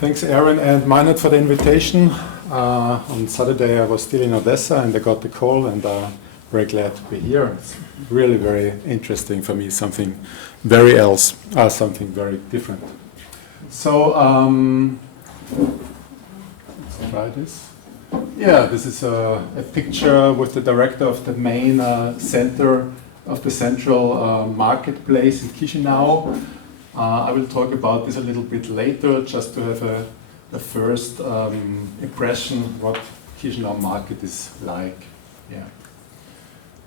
Thanks, Aaron and Meinert, for the invitation. On Saturday I was still in Odessa and I got the call, and very glad to be here. It's really very interesting for me, something very else, something very different. So, let's try this. Yeah, this is a picture with the director of the main center of the central marketplace in Chisinau. I will talk about this a little bit later, just to have a first impression what Chisinau market is like. Yeah.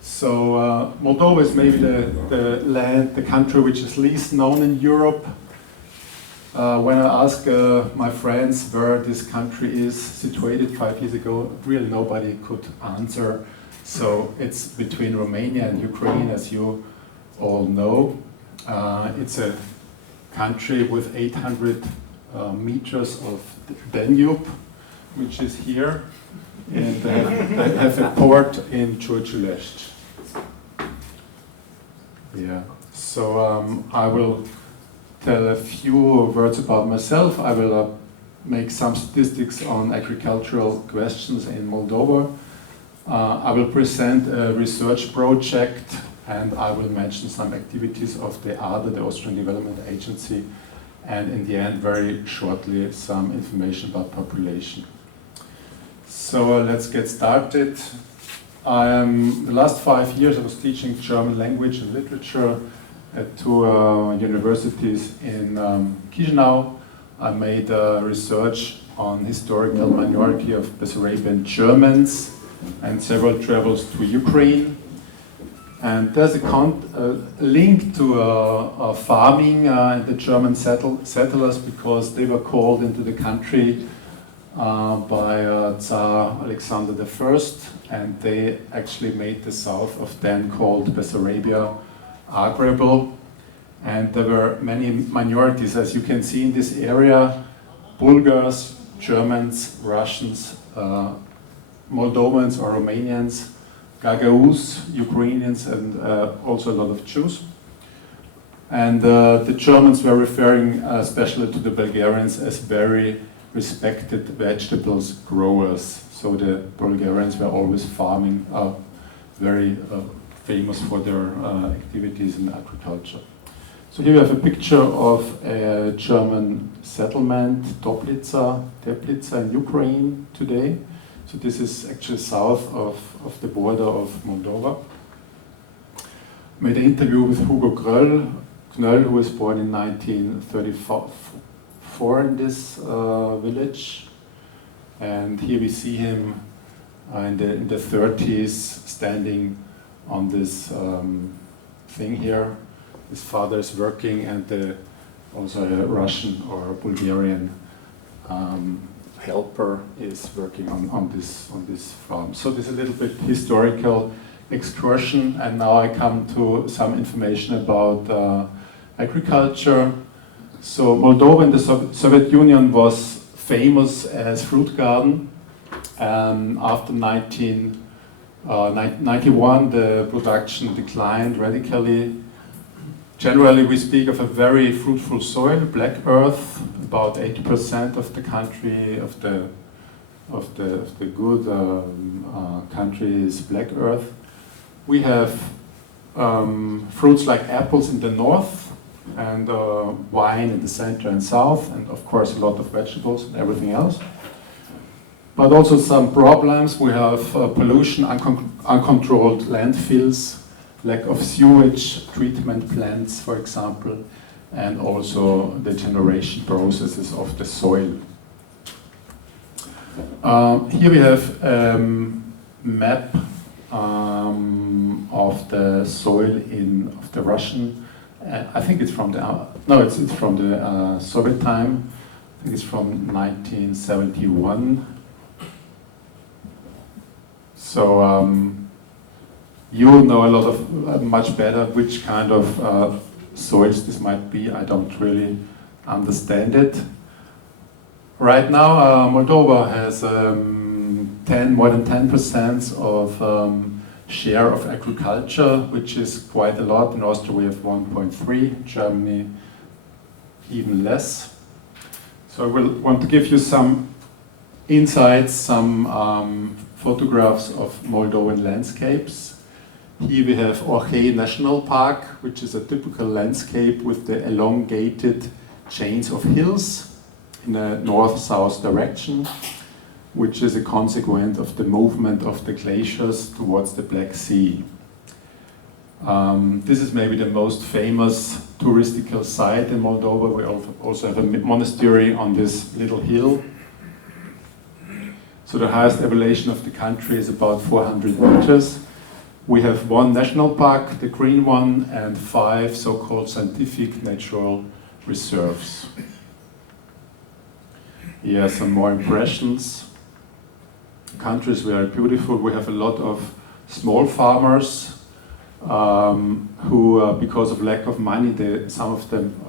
So Moldova is maybe the country which is least known in Europe. When I ask my friends where this country is situated 5 years ago, really nobody could answer. So it's between Romania and Ukraine, as you all know. It's a country with 800 meters of Danube, which is here, and they have a port in Giurgiulest. Yeah. So I will tell a few words about myself. I will make some statistics on agricultural questions in Moldova. I will present a research project, and I will mention some activities of the ADA, the Austrian Development Agency, and in the end, very shortly, some information about population. So let's get started. The last 5 years I was teaching German language and literature at two universities in Chisinau. I made research on historical minority of Bessarabian Germans and several travels to Ukraine. And there's a link to farming and the German settlers, because they were called into the country by Tsar Alexander I, and they actually made the south of then called Bessarabia agrable. And there were many minorities, as you can see in this area: Bulgars, Germans, Russians, Moldovans or Romanians, Gagauz, Ukrainians, and also a lot of Jews. And the Germans were referring especially to the Bulgarians as very respected vegetables growers. So the Bulgarians were always farming, very famous for their activities in agriculture. So here we have a picture of a German settlement, Teplitsa in Ukraine today. So this is actually south of the border of Moldova. Made an interview with Hugo Knöll, who was born in 1934 in this village. And here we see him in the 30s standing on this thing here. His father is working, and also a Russian or Bulgarian helper is working on this farm. So this is a little bit historical excursion, and now I come to some information about agriculture. So Moldova in the Soviet Union was famous as fruit garden. After 1991, the production declined radically. Generally, we speak of a very fruitful soil, black earth. About 80% of the country, of the good country is black earth. We have fruits like apples in the north, and wine in the center and south, and of course a lot of vegetables and everything else. But also some problems. We have pollution, uncontrolled landfills, lack of sewage treatment plants, for example, and also the generation processes of the soil. Here we have a map of the soil of the Russian. I think it's from it's from the Soviet time. I think it's from 1971. So you know a lot of much better which kind of soils this might be. I don't really understand it. Right now, Moldova has more than 10% of share of agriculture, which is quite a lot. In Austria we have 1.3, Germany even less. So I will want to give you some insights, some photographs of Moldovan landscapes. Here we have Orhei National Park, which is a typical landscape with the elongated chains of hills in a north-south direction, which is a consequence of the movement of the glaciers towards the Black Sea. This is maybe the most famous touristical site in Moldova. We also have a monastery on this little hill. So the highest elevation of the country is about 400 meters. We have one national park, the green one, and 5 so-called scientific natural reserves. Here are some more impressions. The country is very beautiful. We have a lot of small farmers who, because of lack of money,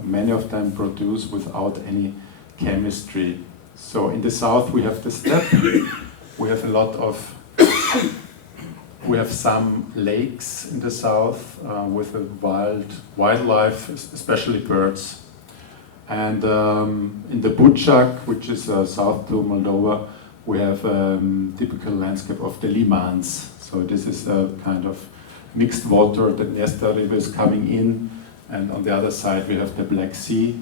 many of them produce without any chemistry. So in the south we have the steppe. We have we have some lakes in the south with wildlife, especially birds. And in the Bucak, which is south to Moldova, we have a typical landscape of the limans. So this is a kind of mixed water. The Dniester River is coming in, and on the other side we have the Black Sea.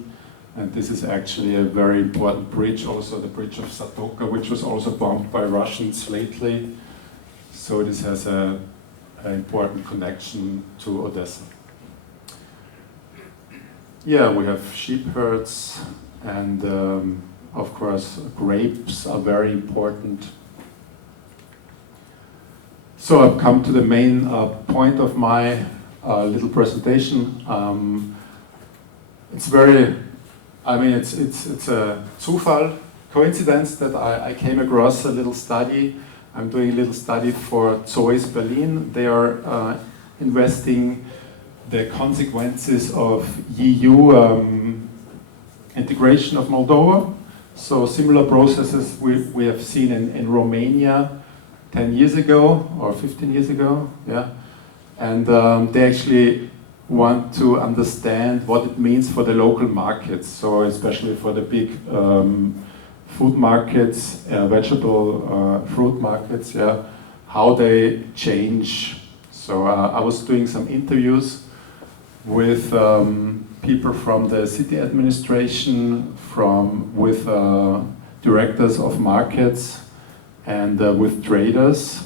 And this is actually a very important bridge, also the bridge of Satoka, which was also bombed by Russians lately. So this has an important connection to Odessa. Yeah, we have sheep herds, and of course grapes are very important. So I've come to the main point of my little presentation. It's a Zufall, coincidence that I came across a little study. I'm doing a little study for Zois Berlin. They are investing the consequences of EU integration of Moldova. So similar processes we have seen in Romania 10 years ago or 15 years ago, yeah. And they actually want to understand what it means for the local markets, so especially for the big food markets, vegetable fruit markets, yeah, how they change. So I was doing some interviews with people from the city administration, with directors of markets, and with traders,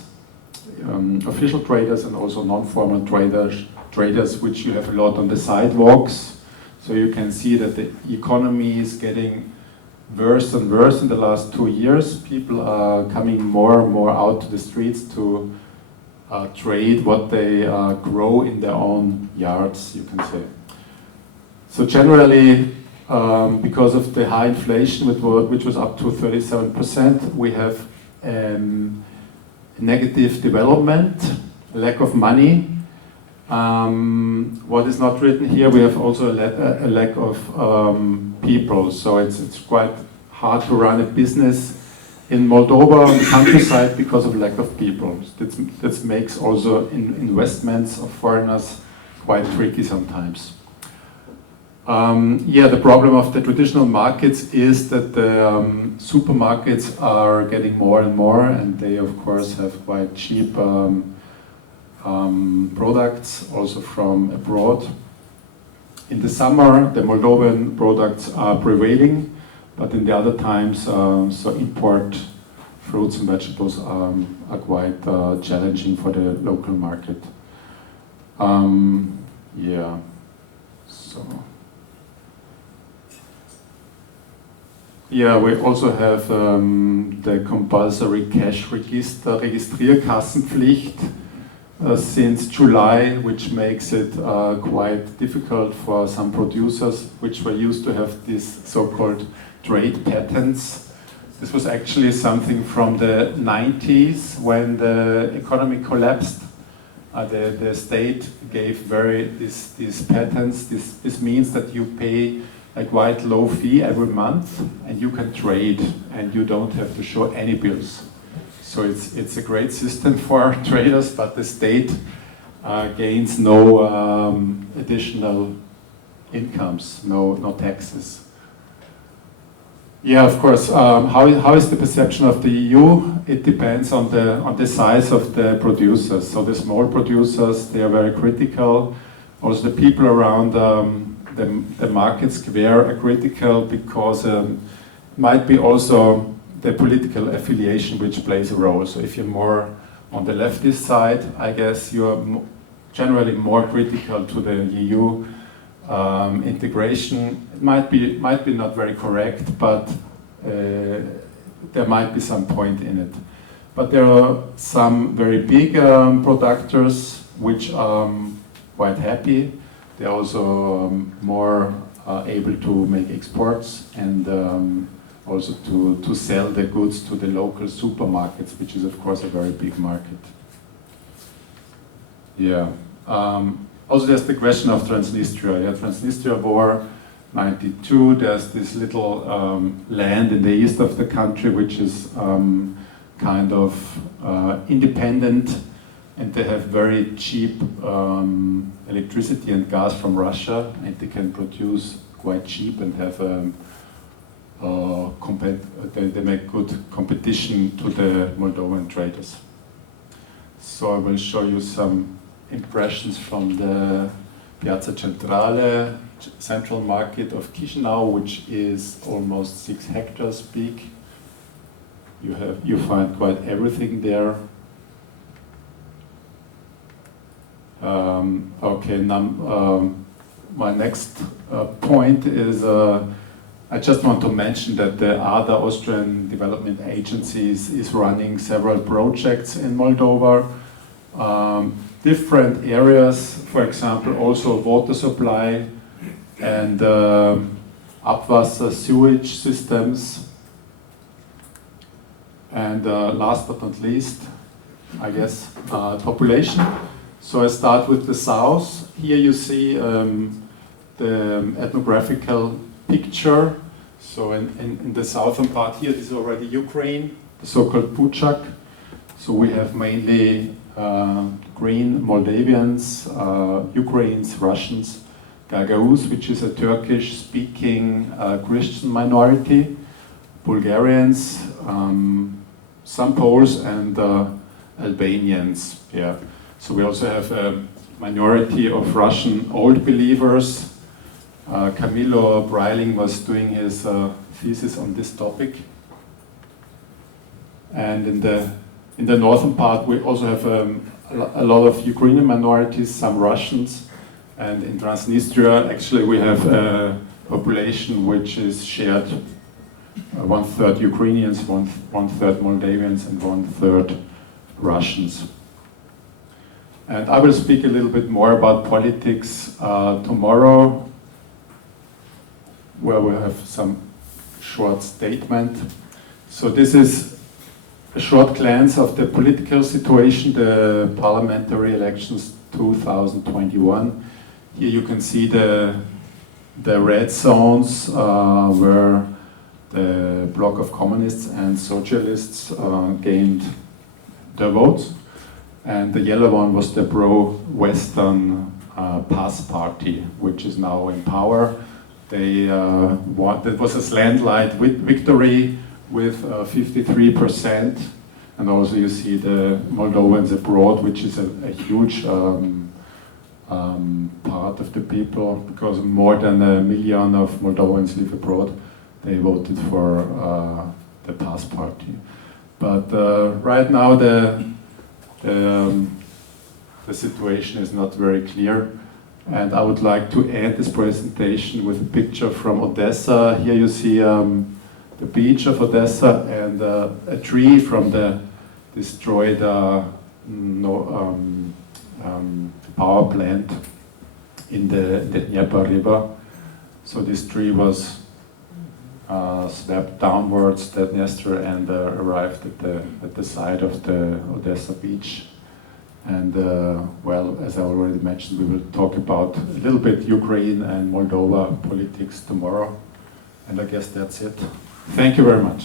official traders and also non-formal traders, which you have a lot on the sidewalks. So you can see that the economy is getting worse and worse in the last 2 years. People are coming more and more out to the streets to trade what they grow in their own yards, you can say. So generally, because of the high inflation, which was up to 37%, we have negative development, lack of money. What is not written here, we have also a lack of people. So it's quite hard to run a business in Moldova on the countryside because of lack of people. That makes also investments of foreigners quite tricky sometimes. Yeah, the problem of the traditional markets is that the supermarkets are getting more and more, and they of course have quite cheap products also from abroad. In the summer, the Moldovan products are prevailing, but in the other times, so import fruits and vegetables are quite challenging for the local market. Yeah, so. Yeah, we also have the compulsory cash register, Registrierkassenpflicht, since July, which makes it quite difficult for some producers, which were used to have these so-called trade patents. This was actually something from the 90s when the economy collapsed. The state gave these patents. This means that you pay a quite low fee every month and you can trade and you don't have to show any bills. So it's a great system for traders, but the state gains no additional incomes, no taxes. Yeah, of course. How is the perception of the EU? It depends on the size of the producers. So the small producers, they are very critical. Also, the people around the market square are critical because might be also the political affiliation which plays a role. So if you're more on the leftist side, I guess you're generally more critical to the EU integration. It might be not very correct, but there might be some point in it. But there are some very big producers which are quite happy. They're also more able to make exports and also to sell the goods to the local supermarkets, which is of course a very big market. Yeah. Also there's the question of Transnistria. Yeah, Transnistria war, 92, there's this little land in the east of the country which is kind of independent, and they have very cheap electricity and gas from Russia, and they can produce quite cheap and have they make good competition to the Moldovan traders. So I will show you some impressions from the Piazza Centrale, central market of Chisinau, which is almost 6 hectares big. You find quite everything there. Okay, my next point is I just want to mention that the other Austrian development agencies is running several projects in Moldova. Different areas, for example, also water supply and Abwasser sewage systems. And last but not least, I guess, population. So I start with the south. Here you see the ethnographical picture. So in the southern part here, this is already Ukraine, the so-called Buchak. So we have mainly Green Moldavians, Ukrainians, Russians, Gagauz, which is a Turkish-speaking Christian minority, Bulgarians, some Poles, and Albanians. Yeah. So we also have a minority of Russian old believers. Camilo Breiling was doing his thesis on this topic. And in the northern part, we also have a lot of Ukrainian minorities, some Russians, and in Transnistria, actually, we have a population which is shared 1/3 Ukrainians, 1/3 Moldavians, and 1/3 Russians. And I will speak a little bit more about politics tomorrow, where we have some short statement. So this is a short glance of the political situation, the parliamentary elections 2021. Here you can see the red zones where the bloc of communists and socialists gained their votes. And the yellow one was the pro-Western PAS party, which is now in power. They won. That was a landslide victory with 53%. And also you see the Moldovans abroad, which is a huge part of the people, because more than 1 million of Moldovans live abroad. They voted for the PAS party. But right now the situation is not very clear. And I would like to end this presentation with a picture from Odessa. Here you see the beach of Odessa and a tree from the destroyed power plant in the Dnieper River. So this tree was swept downwards the Dniester and arrived at the side of the Odessa beach. And well, as I already mentioned, we will talk about a little bit Ukraine and Moldova politics tomorrow. And I guess that's it. Thank you very much.